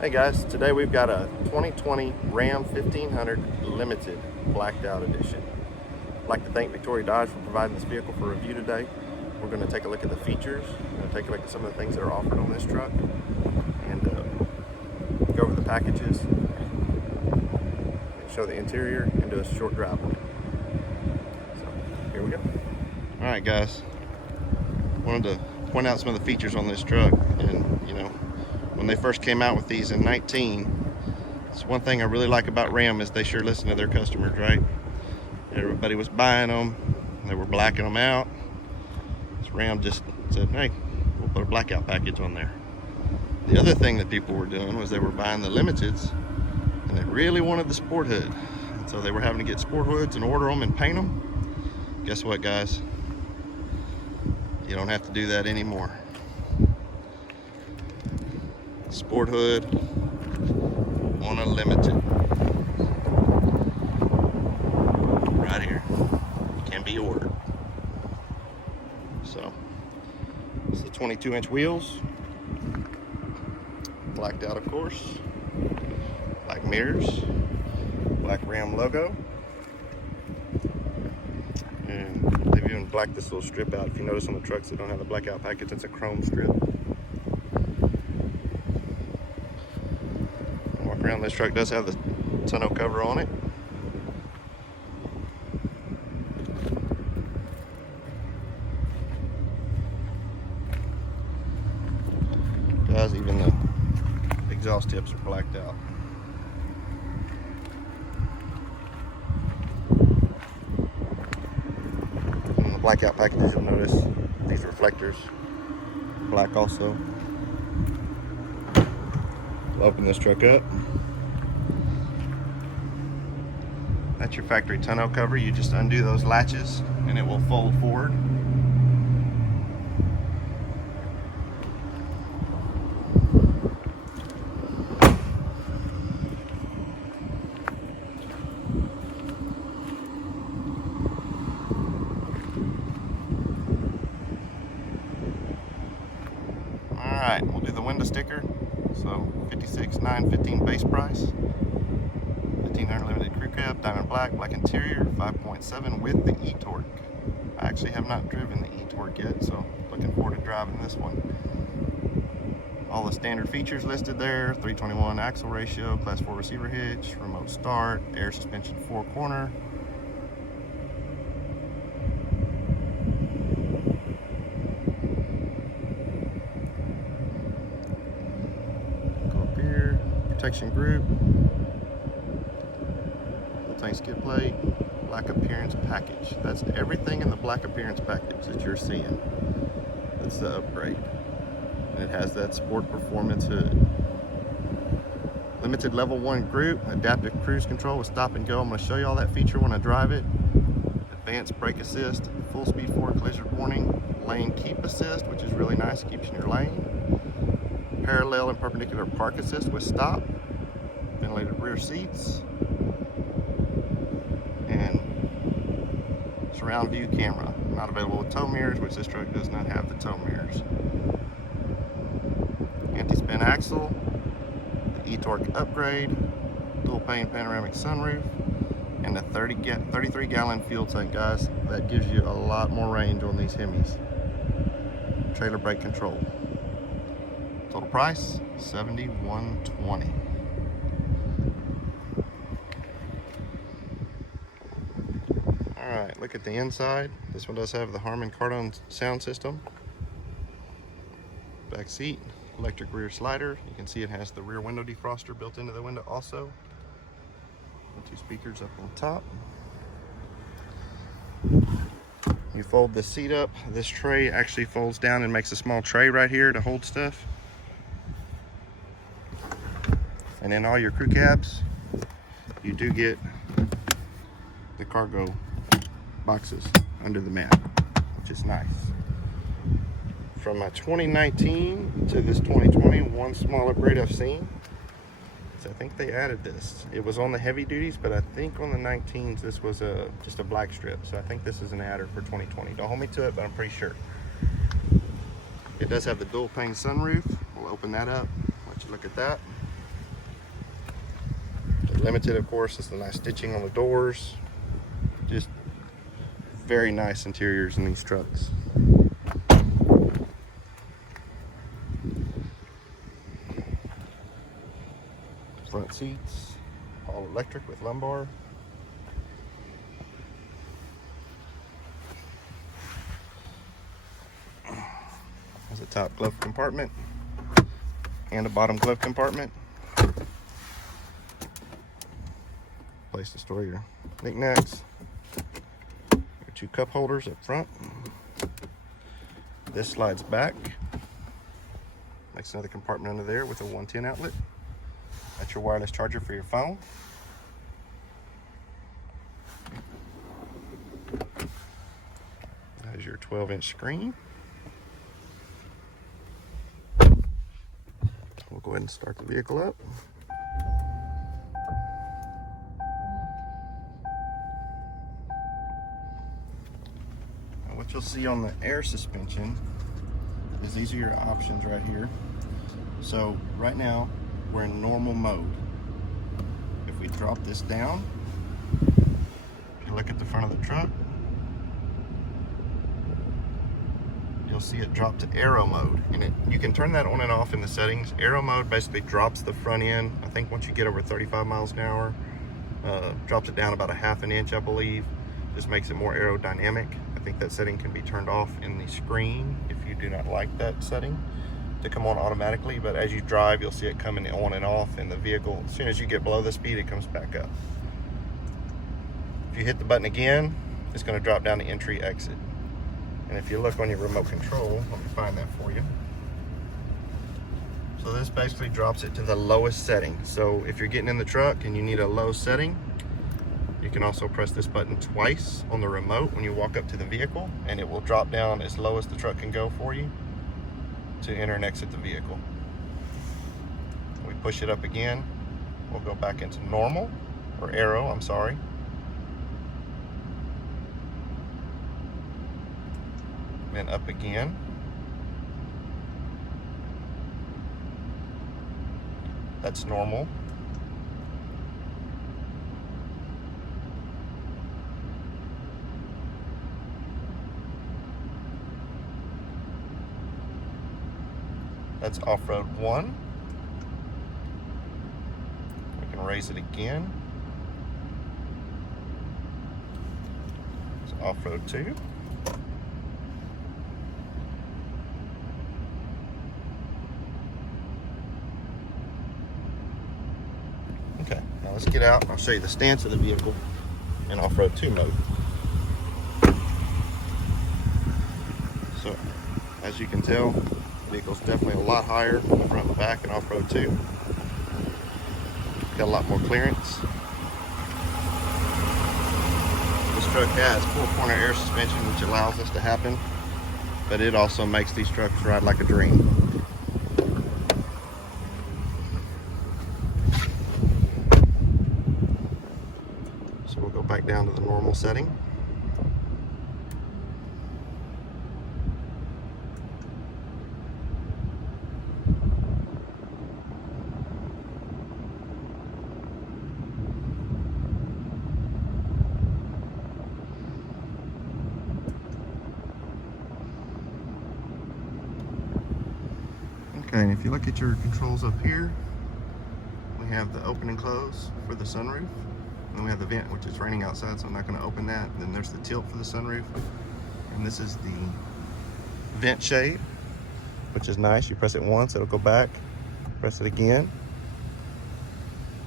Hey guys, today we've got a 2020 Ram 1500 Limited Blacked Out Edition. I'd like to thank Victoria Dodge for providing this vehicle for review today. We're going to take a look at the features, we're going to take a look at some of the things that are offered on this truck, and go over the packages, show the interior, and do a short drive on it. So, here we go. Alright guys, wanted to point out some of the features on this truck, and when they first came out with these in 19, it's one thing I really like about Ram is they sure listen to their customers, right? Everybody was buying them, they were blacking them out. So Ram just said, hey, we'll put a blackout package on there. The other thing that people were doing was they were buying the limiteds and they really wanted the sport hood. And so they were having to get sport hoods and order them and paint them. Guess what, guys? You don't have to do that anymore. Sport hood on a limited right here, can be ordered. So it's the 22-inch wheels, blacked out of course, black mirrors, black Ram logo, and they've even blacked this little strip out. If you notice on the trucks that don't have the blackout package, it's a chrome strip. Around this truck does have the tonneau cover on it. Guys, even the exhaust tips are blacked out. In the blackout packages, you'll notice these reflectors black also. We'll open this truck up. That's your factory tonneau cover. You just undo those latches and it will fold forward. Alright, we'll do the window sticker. So $56,915 base price. 1500 limited crew cab, diamond black, black interior, 5.7 with the e-torque. I actually have not driven the e-torque yet, so looking forward to driving this one. All the standard features listed there: 321 axle ratio, class 4 receiver hitch, remote start, air suspension 4-corner. Go up here, protection group. Tank skid plate, black appearance package. That's everything in the black appearance package that you're seeing. That's the upgrade. And it has that sport performance hood. Limited level 1 group, adaptive cruise control with stop and go. I'm going to show you all that feature when I drive it. Advanced brake assist, full speed forward collision warning, lane keep assist, which is really nice, keeps you in your lane. Parallel and perpendicular park assist with stop. Ventilated rear seats. And surround view camera. Not available with tow mirrors, which this truck does not have the tow mirrors. Anti-spin axle, the e-torque upgrade, dual pane panoramic sunroof, and the 33 gallon fuel tank, guys. That gives you a lot more range on these Hemis. Trailer brake control. Total price $71,220. Alright, look at the inside. This one does have the Harman Kardon sound system. Back seat, electric rear slider. You can see it has the rear window defroster built into the window also. And 2 speakers up on top. You fold the seat up. This tray actually folds down and makes a small tray right here to hold stuff. And in all your crew cabs, you do get the cargo boxes under the mat, which is nice. From my 2019 to this 2020, one small upgrade I've seen is I think they added this. It was on the heavy duties, but I think on the 19s this was just a black strip. So I think this is an adder for 2020. Don't hold me to it, but I'm pretty sure. It does have the dual pane sunroof. We'll open that up, let you look at that. limited, of course, is the nice stitching on the doors. Just very nice interiors in these trucks. Front seats, all electric with lumbar. There's a top glove compartment and a bottom glove compartment. Place to store your knickknacks. Your 2 cup holders up front. This slides back. Makes another compartment under there with a 110 outlet. That's your wireless charger for your phone. That is your 12-inch screen. We'll go ahead and start the vehicle up. Now what you'll see on the air suspension is these are your options right here. So right now we're in normal mode. If we drop this down, if you look at the front of the truck, you'll see it drop to aero mode, and you can turn that on and off in the settings. Aero mode basically drops the front end. I think once you get over 35 miles an hour, drops it down about 1/2 inch, I believe. Just makes it more aerodynamic. I think that setting can be turned off in the screen if you do not like that setting to come on automatically, but as you drive, you'll see it coming on and off in the vehicle. As soon as you get below the speed, it comes back up. If you hit the button again, it's going to drop down to entry exit. And if you look on your remote control, let me find that for you. So this basically drops it to the lowest setting. So if you're getting in the truck and you need a low setting, you can also press this button twice on the remote when you walk up to the vehicle, and it will drop down as low as the truck can go for you to enter and exit the vehicle. We push it up again, we'll go back into normal, or aero, I'm sorry. Then up again. That's normal. That's off-road 1. We can raise it again. It's off-road 2. Okay, now let's get out and I'll show you the stance of the vehicle in off-road 2 mode. So, as you can tell, the vehicle's definitely a lot higher in the front and back in off-road 2. Got a lot more clearance. This truck has 4-corner air suspension, which allows this to happen, but it also makes these trucks ride like a dream. So we'll go back down to the normal setting. Okay, and if you look at your controls up here, we have the open and close for the sunroof. And we have the vent, which is raining outside, so I'm not going to open that. And then there's the tilt for the sunroof. And this is the vent shade, which is nice. You press it once, it'll go back. Press it again.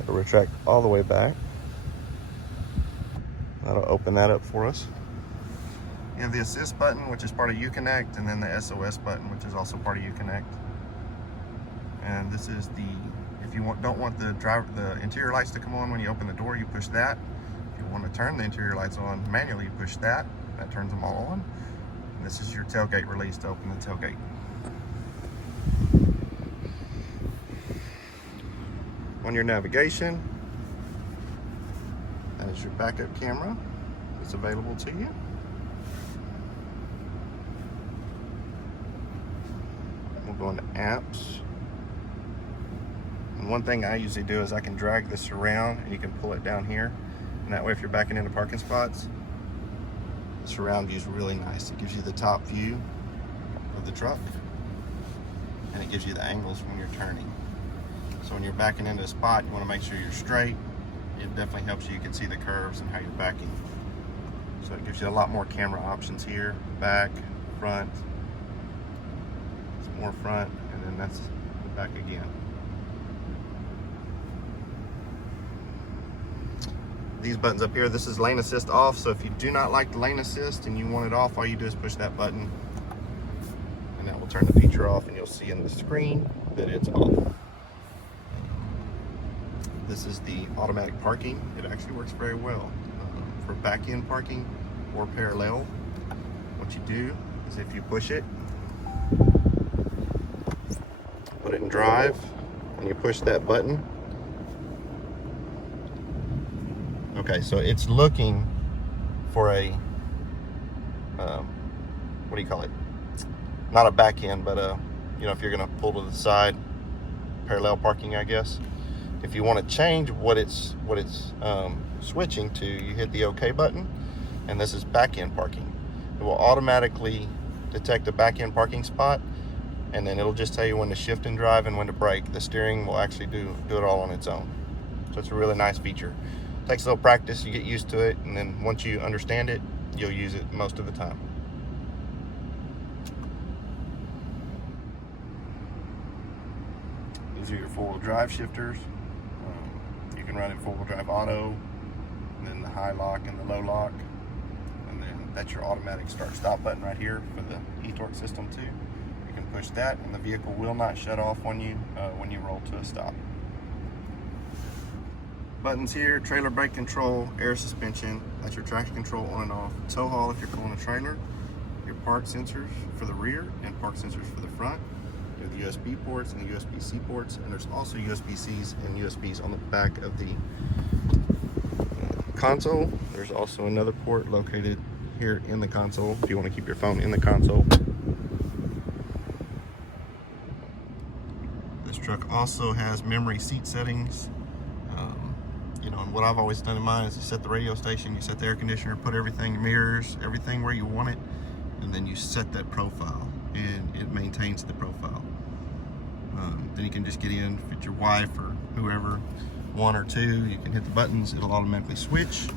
It'll retract all the way back. That'll open that up for us. You have the assist button, which is part of Uconnect, and then the SOS button, which is also part of Uconnect. And this is the, if you don't want the interior lights to come on when you open the door, you push that. If you want to turn the interior lights on manually, you push that. That turns them all on. And this is your tailgate release to open the tailgate. On your navigation, that is your backup camera. It's available to you. We'll go into apps. And one thing I usually do is I can drag this around and you can pull it down here. And that way if you're backing into parking spots, the surround view is really nice. It gives you the top view of the truck and it gives you the angles when you're turning. So when you're backing into a spot, you want to make sure you're straight. It definitely helps you can see the curves and how you're backing. So it gives you a lot more camera options here. Back, front, some more front, and then that's the back again. These buttons up here, this is lane assist off, so if you do not like the lane assist and you want it off, all you do is push that button and that will turn the feature off, and you'll see in the screen that it's off. This is the automatic parking. It actually works very well for back-end parking or parallel. What you do is if you push it, put it in drive, and you push that button. Okay, so it's looking for a, what do you call it? Not a back end, but you know, if you're gonna pull to the side, parallel parking, I guess. If you want to change what it's switching to, you hit the OK button, and this is back end parking. It will automatically detect a back end parking spot, and then it'll just tell you when to shift and drive and when to brake. The steering will actually do it all on its own. So it's a really nice feature. Takes a little practice, you get used to it, and then once you understand it, you'll use it most of the time. These are your four-wheel drive shifters. You can run it four-wheel drive auto, and then the high lock and the low lock, and then that's your automatic start-stop button right here for the e-torque system too. You can push that, and the vehicle will not shut off when you roll to a stop. Buttons here: trailer brake control, air suspension, that's your traction control on and off, tow haul if you're pulling a trailer, your park sensors for the rear and park sensors for the front, you have the USB ports and the USB-C ports, and there's also USB-Cs and USBs on the back of the console. There's also another port located here in the console if you want to keep your phone in the console. This truck also has memory seat settings. You know, and what I've always done in mine is you set the radio station, you set the air conditioner, put everything, mirrors, everything where you want it, and then you set that profile, and it maintains the profile. Then you can just get in, if it's your wife or whoever, one or two, you can hit the buttons, it'll automatically switch.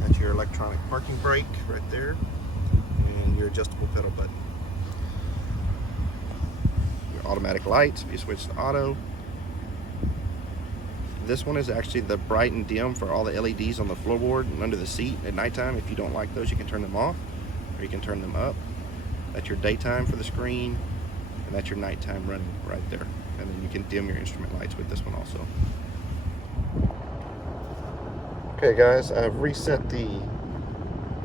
That's your electronic parking brake right there, and your adjustable pedal button. Your automatic lights, if you switch to auto. This one is actually the bright and dim for all the LEDs on the floorboard and under the seat at nighttime. If you don't like those, you can turn them off, or you can turn them up. That's your daytime for the screen, and that's your nighttime running right there. And then you can dim your instrument lights with this one also. Okay guys, I've reset the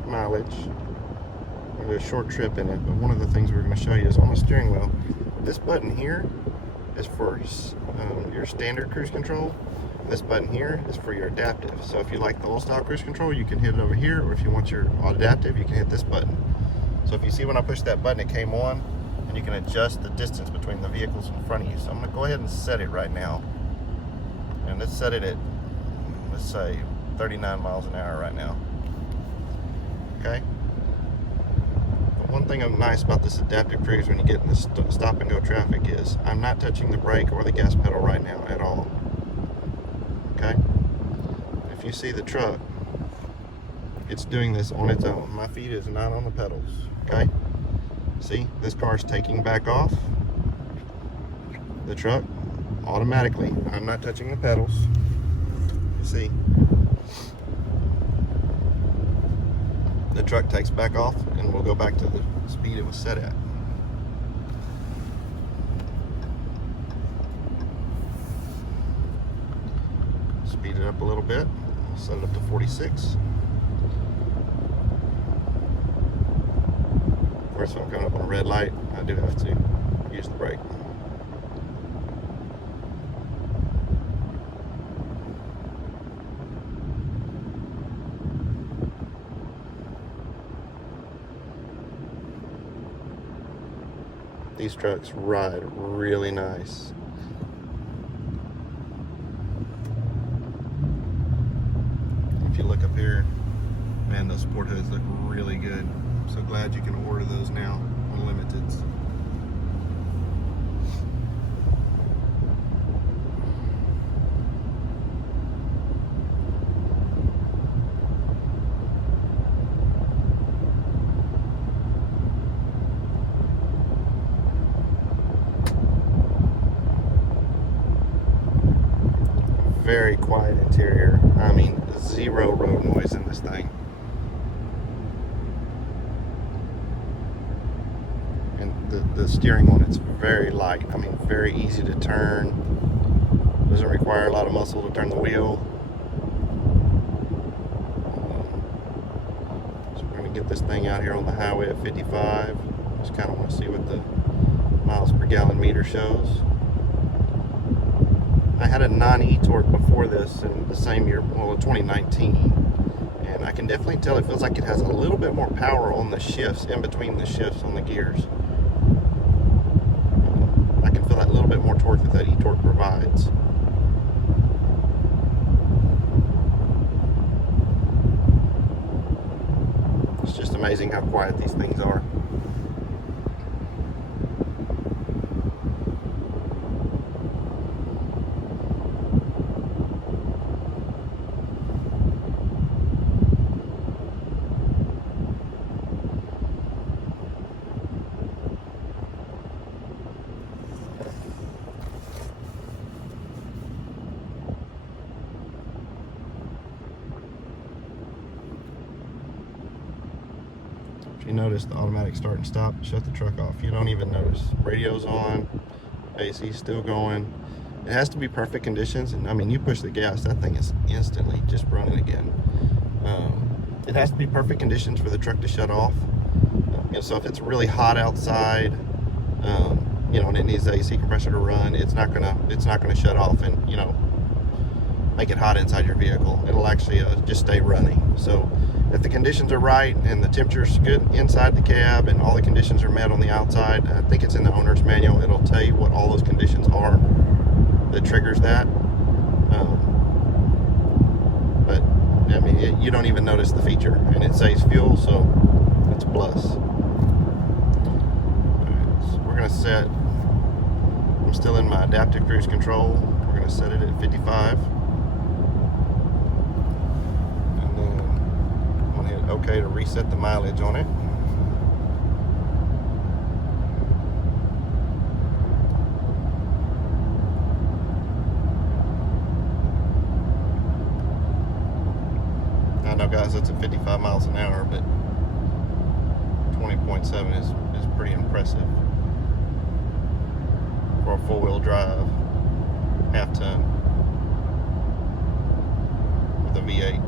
mileage. We did a short trip in it, but one of the things we're going to show you is on the steering wheel. This button here is for your standard cruise control. This button here is for your adaptive. So if you like the old style cruise control, you can hit it over here, or if you want your adaptive, you can hit this button. So if you see when I push that button, it came on, and you can adjust the distance between the vehicles in front of you. So I'm gonna go ahead and set it right now. And let's set it at, let's say 39 miles an hour right now. Okay? But one thing nice about this adaptive cruise when you get in this stop and go traffic is I'm not touching the brake or the gas pedal right now at all. Okay? If you see the truck, it's doing this on its own. My feet is not on the pedals. Okay? See, this car's taking back off the truck automatically. I'm not touching the pedals. You see, the truck takes back off, and we'll go back to the speed it was set at. Speed it up a little bit. Set it up to 46. Of course, if I'm coming up on a red light, I do have to use the brake. These trucks ride really nice. up here. Man, those sport hoods look really good. I'm so glad you can order those now on limiteds. Very quiet interior. I mean, zero road noise in this thing. And the steering on it's very light. I mean, very easy to turn. Doesn't require a lot of muscle to turn the wheel. So we're going to get this thing out here on the highway at 55. Just kind of want to see what the miles per gallon meter shows. I had a 9 torque before this in the same year, well, in 2019, and I can definitely tell it feels like it has a little bit more power on the shifts, in between the shifts on the gears. I can feel that little bit more torque that e-torque provides. It's just amazing how quiet these things are. You notice the automatic start and stop, shut the truck off. You don't even notice. Radio's on, AC's still going. It has to be perfect conditions, and I mean, you push the gas, that thing is instantly just running again. It has to be perfect conditions for the truck to shut off. So if it's really hot outside, and it needs the AC compressor to run, it's not gonna shut off and make it hot inside your vehicle. It'll actually just stay running. So if the conditions are right and the temperature's good inside the cab and all the conditions are met on the outside, I think it's in the owner's manual, it'll tell you what all those conditions are that triggers that. But I mean, you don't even notice the feature, and it saves fuel, so it's a plus. Alright, so we're gonna set, I'm still in my adaptive cruise control. We're gonna set it at 55. Okay to reset the mileage on it. I know, guys, that's at 55 miles an hour, but 20.7 is pretty impressive for a four-wheel drive, half-ton with a V8.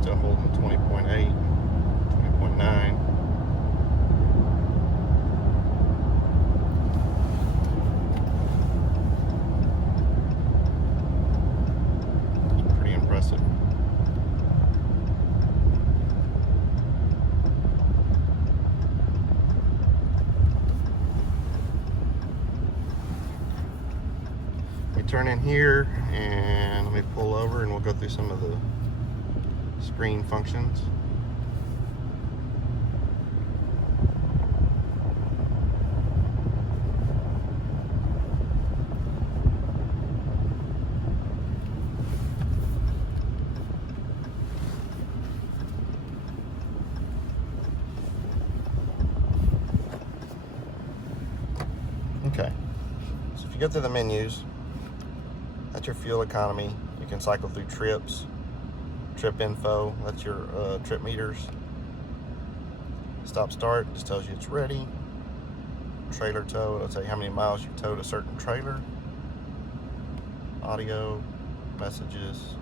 Still holding 20.8, 20.9. Pretty impressive. We turn in here, and let me pull over and we'll go through some of the screen functions. Okay, so if you go through the menus, that's your fuel economy. You can cycle through trips, trip info, that's your trip meters. Stop start just tells you it's ready. Trailer tow, it'll tell you how many miles you've towed a certain trailer. Audio, messages,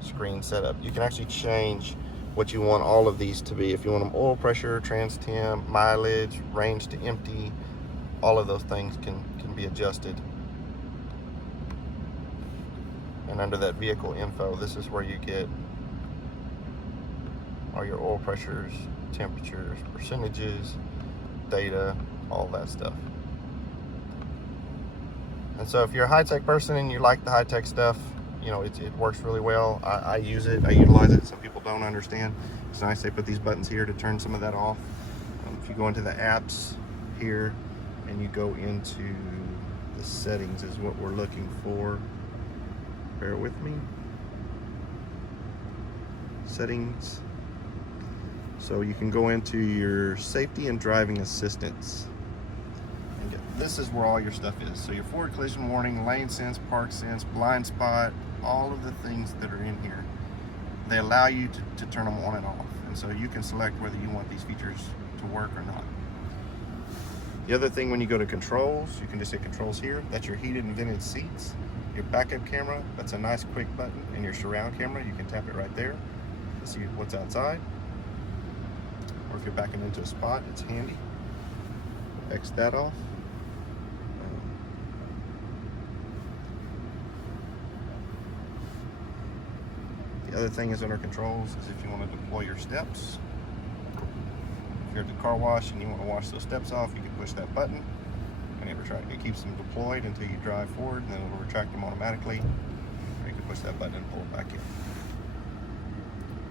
screen setup. You can actually change what you want all of these to be. If you want them oil pressure, trans temp, mileage, range to empty, all of those things can be adjusted. And under that vehicle info, this is where you get all your oil pressures, temperatures, percentages, data, all that stuff. And so if you're a high-tech person and you like the high-tech stuff, you know, it works really well. I use it, I utilize it. Some people don't understand. It's nice they put these buttons here to turn some of that off. If you go into the apps here and you go into the settings is what we're looking for. Bear with me. Settings. So you can go into your safety and driving assistance. And this is where all your stuff is. So your forward collision warning, lane sense, park sense, blind spot, all of the things that are in here, they allow you to turn them on and off. And so you can select whether you want these features to work or not. The other thing, when you go to controls, you can just hit controls here. That's your heated and vented seats. Your backup camera, that's a nice quick button. And your surround camera, you can tap it right there to see what's outside. Or if you're backing into a spot, it's handy. X that off. The other thing is under controls is if you want to deploy your steps. If you're at the car wash and you want to wash those steps off, you can push that button and it keeps them deployed until you drive forward, and then it will retract them automatically. Or you can push that button and pull it back in.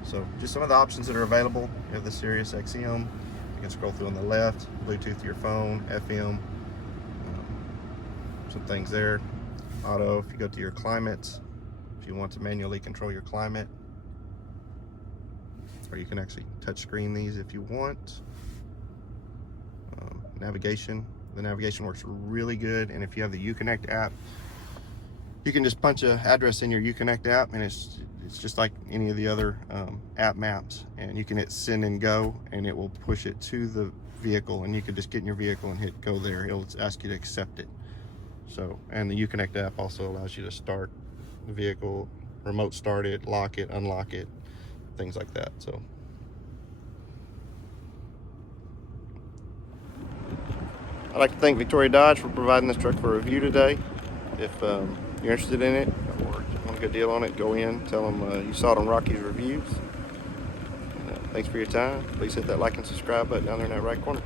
So just some of the options that are available. You have the Sirius XM. You can scroll through on the left, Bluetooth to your phone, FM, some things there. Auto, if you go to your climate, if you want to manually control your climate, or you can actually touch screen these if you want. Navigation, the navigation works really good, and if you have the Uconnect app, you can just punch an address in your Uconnect app, and it's just like any of the other app maps, and you can hit send and go, and it will push it to the vehicle, and you can just get in your vehicle and hit go there. It'll ask you to accept it. So, and the Uconnect app also allows you to start the vehicle, remote start it, lock it, unlock it, things like that. So I'd like to thank Victoria Dodge for providing this truck for review today. If you're interested in it or want a good deal on it, go in, tell them you saw it on Rocky's Reviews. Thanks for your time. Please hit that like and subscribe button down there in that right corner.